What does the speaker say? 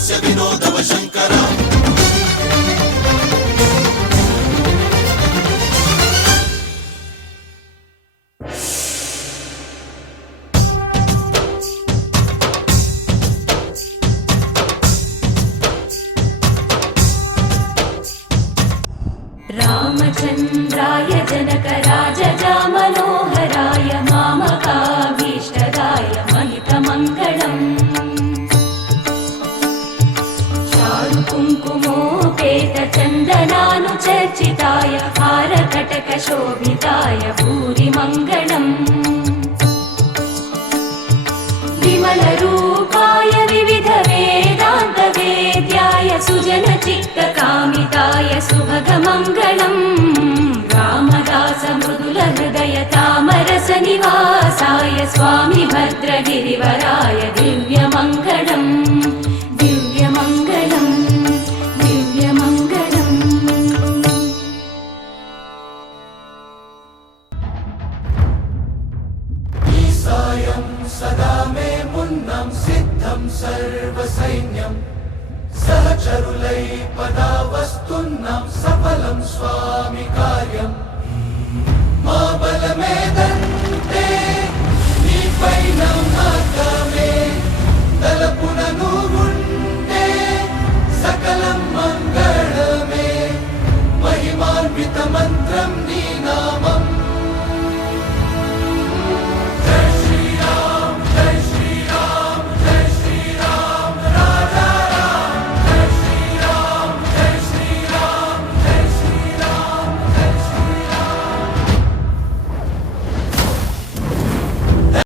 हास्य विनोदव शंकर रामचन्द्राय जनकराजजा मनोहराय मामकाभीष्टदाय महितमङ्गलम् चारुकुङ्कुमोपेतचन्दनानुचर्चिताय हारकटकशोभिताय भूरिमङ्गलम् विमलरूपाय विविधवेदान्तवेद्याय सुजनचित्तकामिताय सुभगमङ्गलम् रामदास मृदुलहृदय तामरसनिवासाय स्वामी भद्रगिरिवराय दिव्यमङ्गलम् दिव्यमङ्गलम् दिव्यमङ्गलम् ईसायं सदा मे मुन्नं सिद्धं सर्वसैन्यं सहचरुलै पदावस्तुन्नं सफलं स्वामि कार्यम् मा बलमेदन्ते नीपैनं